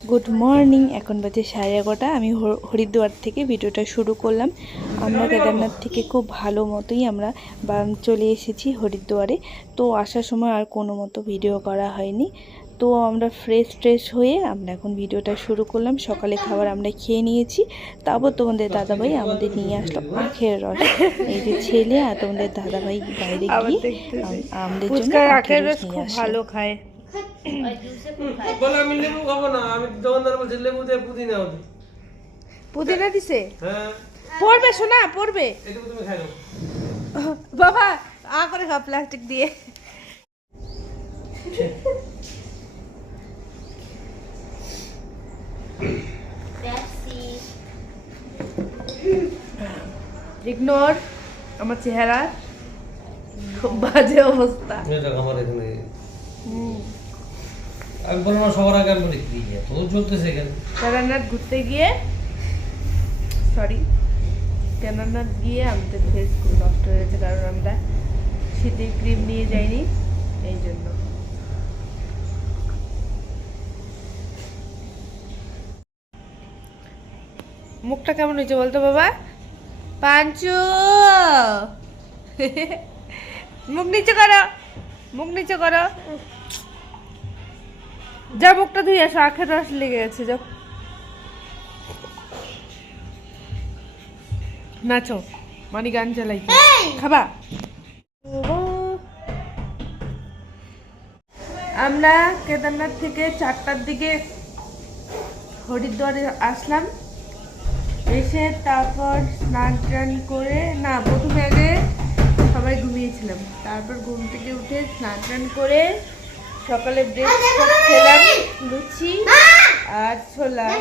Good morning. এখন বাজে 11:30। আমি হরিদ্বার থেকে ভিডিওটা শুরু করলাম। আমরা কেদারনাথ থেকে খুব ভালো মতোই আমরা চলে এসেছি হরিদ্বারে। তো আসার সময় আর কোনো মতো ভিডিও করা হয়নি। তো আমরা ফ্রেশ হয়ে আমরা এখন ভিডিওটা শুরু করলাম। সকালে খাবার আমরা খেয়ে নিয়েছি। তারপর তোমাদের দাদাভাই আমাদের নিয়ে আসলো আখের রস। এই যে ছেলে আর তোমাদের দাদাভাই বাইরে গিয়ে আমাদের জন্য আখের রস নিয়ে আসলো। ভালো খায়। বলে আমি লেবু খাবো না, আমি দোকানদার বলছি লেবু দিয়ে পুদিনা ওদের। পুদিনা দিছে? হ্যাঁ পড়বে শোনা, পড়বে। এটুকু তুমি খাই নাও বাবা আ করে খা প্লাস্টিক দিয়ে। ইগনোর আমার চেহারা খুব বাজে অবস্থা। এটা আমার এখানে আমি বললাম না সবার আগে আমি দেখি তো চলতেছে কেন কেদারনাথ ঘুরতে গিয়ে কেদারনাথ গিয়ে আমাদের ফেস খুব নষ্ট হয়েছে, কারণ আমরা শীতের ক্রিম নিয়ে যাইনি, এই জন্য। মুখটা কেমন হয়েছে বলতো বাবা? পাঞ্চু মুখ নিচে করো, মুখ নিচে করো। যা মুখটা ধুয়ে আসো, আখের রস লেগে গেছে। যাও নাচো, মানি গান চালাই। খাবা? আমরা কেদারনাথ থেকে 4টার দিকে হরিদ্বারে আসলাম। এসে তারপর স্নান টান করে, না প্রথমে আগে সবাই ঘুমিয়েছিলাম, তারপর ঘুম থেকে উঠে স্নান টান করে সকালে ব্রেকফাস্ট খেলাম, লুচি আর ছোলার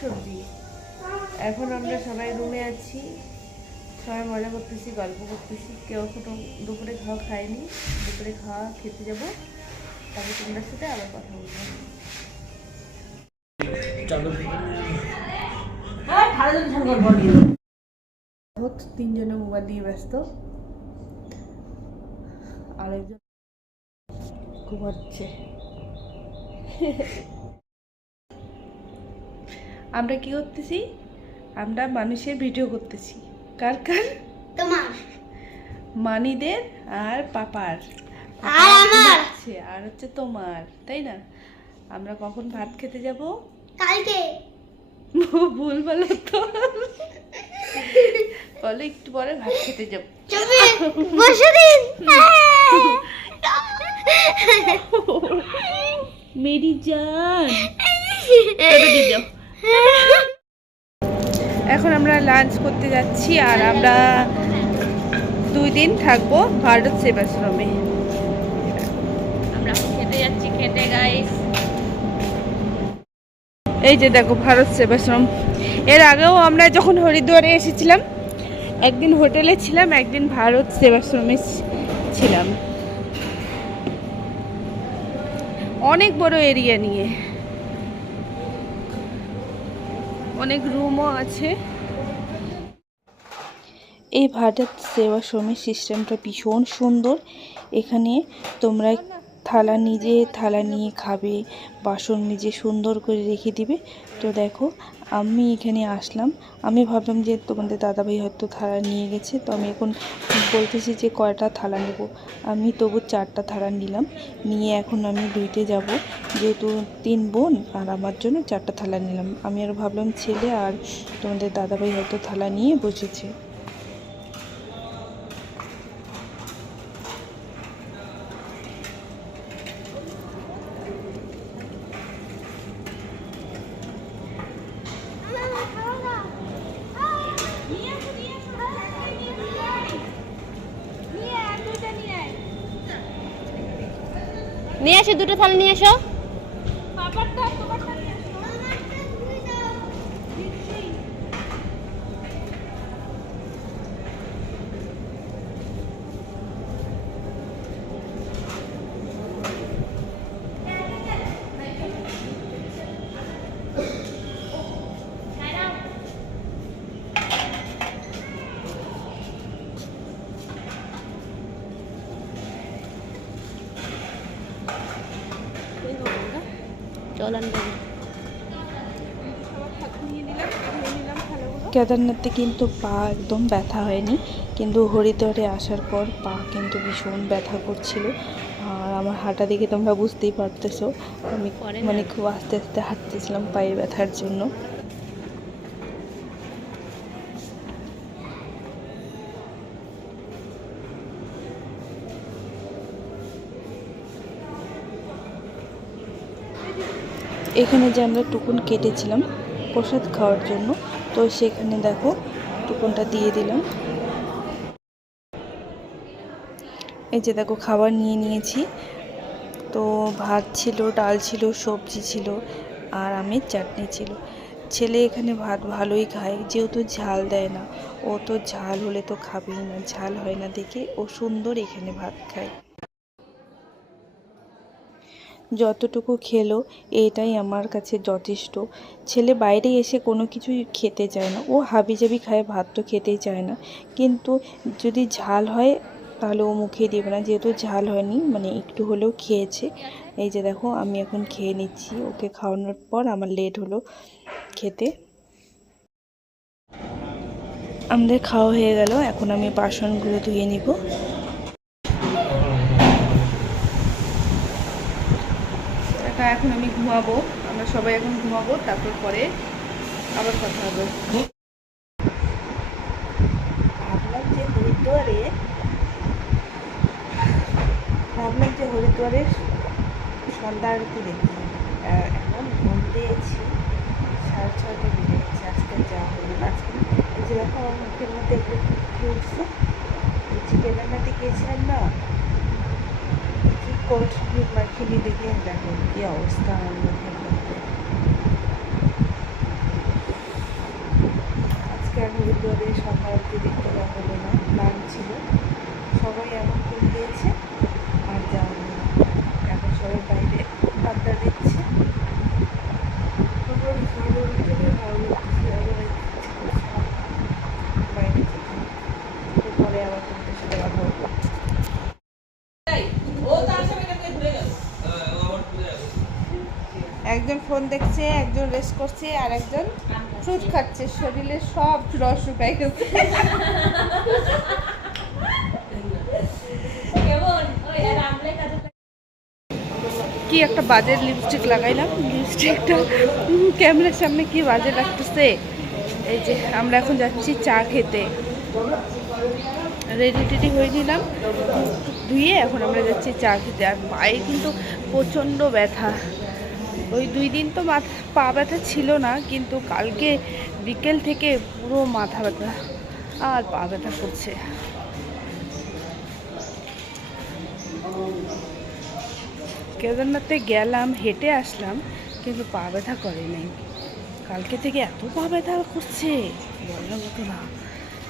সবজি। এখন আমরা সবাই রুমে আছি, সবাই মজা করতেছি, গল্প করতেছি। কেউ এখনো দুপুরে খাওয়া খায়নি, দুপুরে খাওয়া খেতে যাবো, তারপর তোমাদের সাথে আবার কথা বলবো। তিনজনে মোবাইল নিয়ে ব্যস্ত, আরেকজন ঘুমাচ্ছে। আমরা কি করতেছি? আমরা মানুষের ভিডিও করতেছি। কার কার? তোমার, মানিদের আর পাপার, আর আমার, আর হচ্ছে তোমার, তাই না? আমরা কখন ভাত খেতে যাব? কালকে। ভুল বলো তো, বলো একটু পরে ভাত খেতে যাব। তুমি বসে দিন। মেরি জান, যাও। এখন আমরা লাঞ্চ করতে যাচ্ছি, আর আমরা 2 দিন থাকবো ভারত সেবাশ্রমে। আমরা খেতে যাচ্ছি, খেতে গাইস। এই যে দেখো ভারত সেবাশ্রম। এর আগেও আমরা যখন হরিদ্বারে এসেছিলাম, একদিন হোটেলে ছিলাম, একদিন ভারত সেবাশ্রমে ছিলাম। অনেক বড় এরিয়া নিয়ে, অনেক রুমও আছে। এই ভারত সেবাশ্রমের সিস্টেমটা ভীষণ সুন্দর। এখানে তোমরা থালা নিয়ে খাবে, বাসন নিজে সুন্দর করে রেখে দিবে। তো দেখো আমি এখানে আসলাম, আমি ভাবলাম যে তোমাদের দাদাভাই হয়তো থালা নিয়ে গেছে, তো আমি এখন বলতেছি যে কয়টা থালা নেব। আমি তবু 4টা থালা নিলাম, নিয়ে এখন আমি ধুইতে যাব, যেহেতু 3 বোন আর আমার জন্য 4টা থালা নিলাম। আমি আর ভাবলাম ছেলে আর তোমাদের দাদাভাই হয়তো থালা নিয়ে বসেছে। নিয়ে আসো, 2টো থালা নিয়ে আসো। চল আনবো। কেদারনাথে কিন্তু পা একদম ব্যথা হয়নি, কিন্তু হরিদ্বারে আসার পর পা কিন্তু ভীষণ ব্যথা করছিল। আর আমার হাঁটা দেখে তোমরা বুঝতেই পারতেছো, আমি মানে খুব আস্তে আস্তে হাঁটতেছিলাম পায়ে ব্যথার জন্য। এখানে যে আমরা টুকুন কেটেছিলাম প্রসাদ খাওয়ার জন্য, তো সেখানে দেখো টুকুনটা দিয়ে দিলাম। এই যে দেখো খাবার নিয়ে নিয়েছি, তো ভাত ছিল, ডাল ছিল, সবজি ছিল আর আমের চাটনি ছিল। ছেলে এখানে ভাত ভালোই খায়, যেহেতু ঝাল দেয় না, ও তো ঝাল হলে তো খাবেই না, ঝাল হয় না দেখে ও সুন্দর এখানে ভাত খায়। যতটুকু খেলো এটাই আমার কাছে যথেষ্ট। ছেলে বাইরে এসে কোনো কিছুই খেতে চায় না, ও হাবিজাবি খায়, ভাত তো খেতেই চায় না। কিন্তু যদি ঝাল হয় তাহলে ও মুখে দেবে না, যেহেতু ঝাল হয়নি মানে একটু হলেও খেয়েছে। এই যে দেখো আমি এখন খেয়ে নিচ্ছি, ওকে খাওয়ানোর পর আমার লেট হলো খেতে। আমাদের খাওয়া হয়ে গেল, এখন আমি বাসনগুলো ধুয়ে নিব। এখন আমি ঘুমাবো, আমরা সবাই এখন ঘুমাবো, তারপর পরে আবার কথা হবে। ভাবলাম যে হরিদ্বারের সন্ধ্যা আরতি দেখি। এখন ঘুম পেয়েছি, 6:30 বেজে গেছে, আজকে যাওয়া হলো না। আজকে এই যে দেখো আমার মুখের মধ্যে একটু ফুটে উঠছে, কেদারনাথে গিয়েছিলাম না, কি কঠিন মাখিনি দেখে দেখো কি অবস্থা আমার মুখের মধ্যে। আজকে আর হরিদ্বারে সন্ধ্যা আরতি দেখতে যাওয়া হলো না, প্ল্যান ছিল, সবাই এমন করে দিয়েছে আর যাওয়া হলো না। এখন সবাই বাইরে আড্ডা দিচ্ছে, বাইরে পরে আবার তোমাদের সাথে কথা বলবো। একজন ফোন দেখছে, একজন রেস্ট করছে, আর একজন ফ্রুট খাচ্ছে, শরীরের সব রস শুকাই গেছে। কি একটা বাজে লিপস্টিক লাগাইলাম, লিপস্টিকটা ক্যামেরার সামনে কি বাজে লাগতেছে। এই যে আমরা এখন যাচ্ছি চা খেতে, রেডি টেডি হয়ে নিলাম, ধুয়ে এখন আমরা যাচ্ছি চা খেতে। আর পায়ে কিন্তু প্রচণ্ড ব্যথা, ওই 2 দিন তো পা ব্যথা ছিল না, কিন্তু কালকে বিকেল থেকে পুরো মাথা ব্যথা আর পা ব্যথা করছে। কেদারনাথে গেলাম, হেঁটে আসলাম, কিন্তু পা ব্যথা করে নাই। কালকে থেকে এত পা ব্যথা করছে বলার মতো না,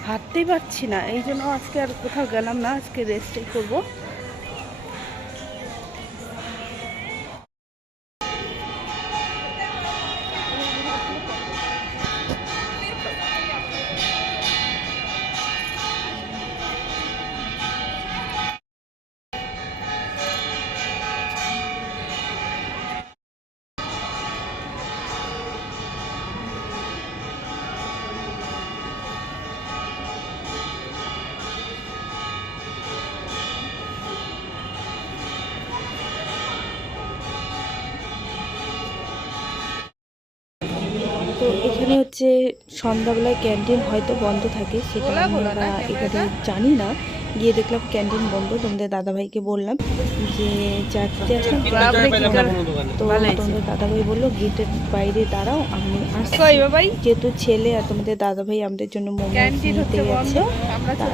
হাঁটতেই পারছি না। এই জন্য আজকে আর কোথাও গেলাম না, আজকে রেস্টই করবো। তো এখানে হচ্ছে সন্ধ্যাবেলায় ক্যান্টিন হয়তো বন্ধ থাকে, সেটা আমরা এখানে জানি না। গিয়ে দেখলাম ক্যান্টিন বন্ধ, তোমাদের দাদাভাইকে বললাম যে চা খেতে আসলাম, তো তোমাদের দাদাভাই বললো গেটের বাইরে দাঁড়াও, আমি আসছি। যেহেতু ছেলে আর তোমাদের দাদাভাই আমাদের জন্য মোমো নিতে গেছে,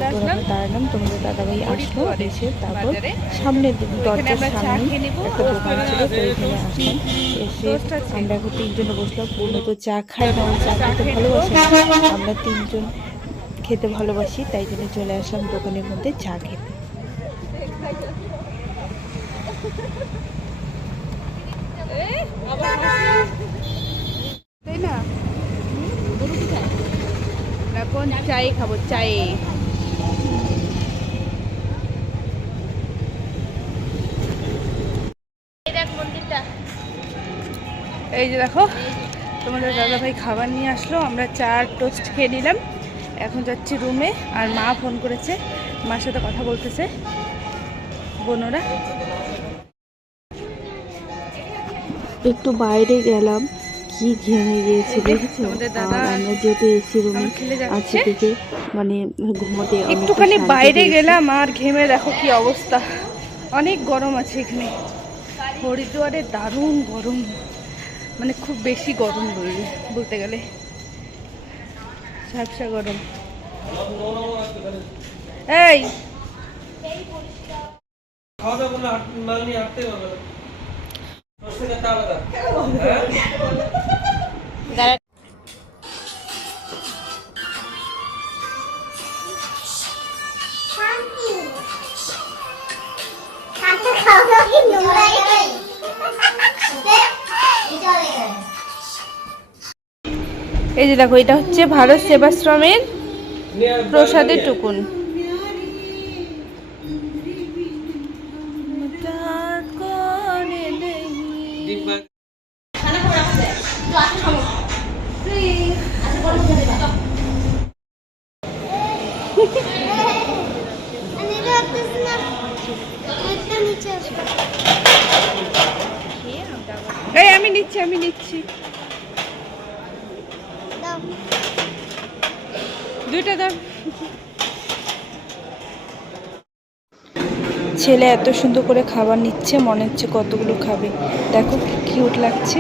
তারপর আমরা দাঁড়ালাম, তোমাদের দাদাভাই আসলো, এসে তারপর সামনে দরজার সামনে একটা দোকান ছিল, তো এখানে আসলাম, এসে আমরা এখন 3 জনে বসলাম। পূর্ণ তো চা খায় না, চা খেতে ভালোবাসে, আমরা 3 জন খেতে ভালোবাসি, তাই জন্য চলে আসলাম দোকানের মধ্যে চা খেতে। তাই না, এখন চাই খাবো, চাই। এই দেখ মন্দিরটা, এই যে দেখো তোমাদের দাদাভাই খাবার নিয়ে আসলো, আমরা চা আর টোস্ট খেয়ে নিলাম। এখন যাচ্ছি রুমে, আর মা ফোন করেছে, মার সাথে কথা বলতেছে বোনরা। একটু বাইরে গেলাম, কি ঘেমে গিয়েছে দেখেছো। আর আমরা যেহেতু এসি রুমে আছি থেকে মানে ঘুমোতে একটুখানি বাইরে গেলাম আর ঘেমে দেখো কি অবস্থা, অনেক গরম আছে এখানে। হরিদ্বারে দারুণ গরম, মানে খুব বেশি গরম বলতে গেলে, ঝাপসা গরম। এই খাওয়া দাওয়া করলে মাল নিয়ে হাঁটতে পারবে না। দশটা চারটা আলাদা। এই যে দেখো, এটা হচ্ছে ভারত সেবাশ্রমের প্রসাদের টুকুন। এই আমি নিচ্ছি দুইটা দাও। ছেলে এত সুন্দর করে খাবার নিচ্ছে, মনে হচ্ছে কতগুলো খাবে। দেখো কি কিউট লাগছে।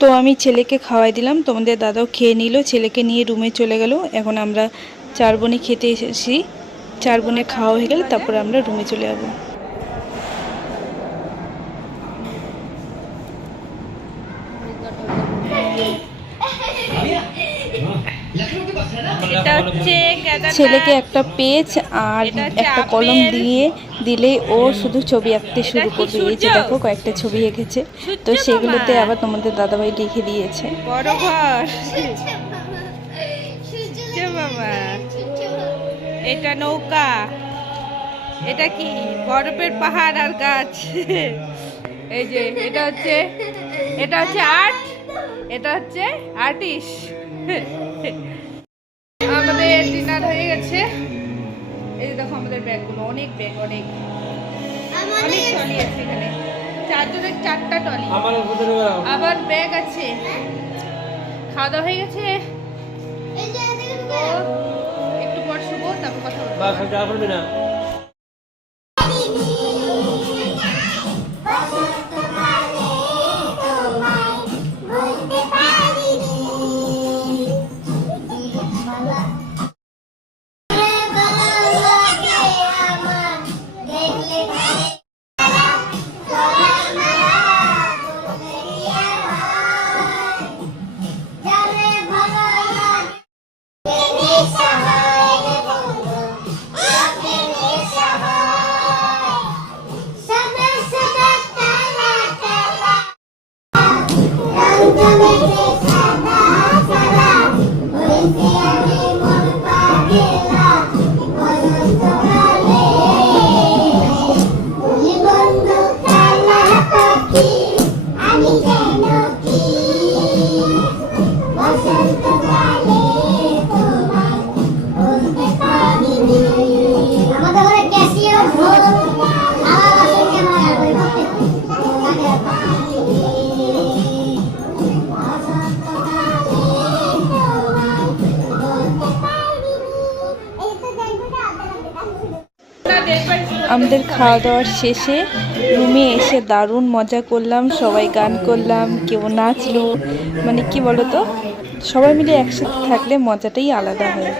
তো আমি ছেলেকে খাওয়াই দিলাম, তোমাদের দাদাও খেয়ে নিল, ছেলেকে নিয়ে রুমে চলে গেল। এখন আমরা 4 বোনে খেতে এসেছি, 4 বোনে খাওয়া হয়ে গেলে তারপরে আমরা রুমে চলে যাবো। ছেলেকে একটা পেজ আর একটা কলম দিলে ও শুধু ছবি আঁকতে শুরু করবে। এই যে দেখো কয়েকটা ছবি এঁকেছে, তো সেগুলোতে আবার তোমাদের দাদাভাই লিখে দিয়েছে বড় ঘর। বাবা এটা নৌকা, এটা কি বরফের পাহাড় আর গাছ। এই যে এটা হচ্ছে আর্ট, এটা হচ্ছে আর্টিস্ট। আমাদের ডিনার হয়ে গেছে। এই যে দেখো আমাদের ব্যাগগুলো, অনেক ব্যাগ, অনেক ট্রলি আছে এখানে, 4 জনের 4টা ট্রলি, আবার ব্যাগ আছে। খাওয়া দাওয়া হয়ে গেছে, একটু পর শুবো, তারপর কথা বলবো। আমাদের খাওয়া দাওয়ার শেষে রুমে এসে দারুণ মজা করলাম, সবাই গান করলাম, কেউ নাচলো। মানে কি বলতো, সবাই মিলে একসাথে থাকলে মজাটাই আলাদা হয়।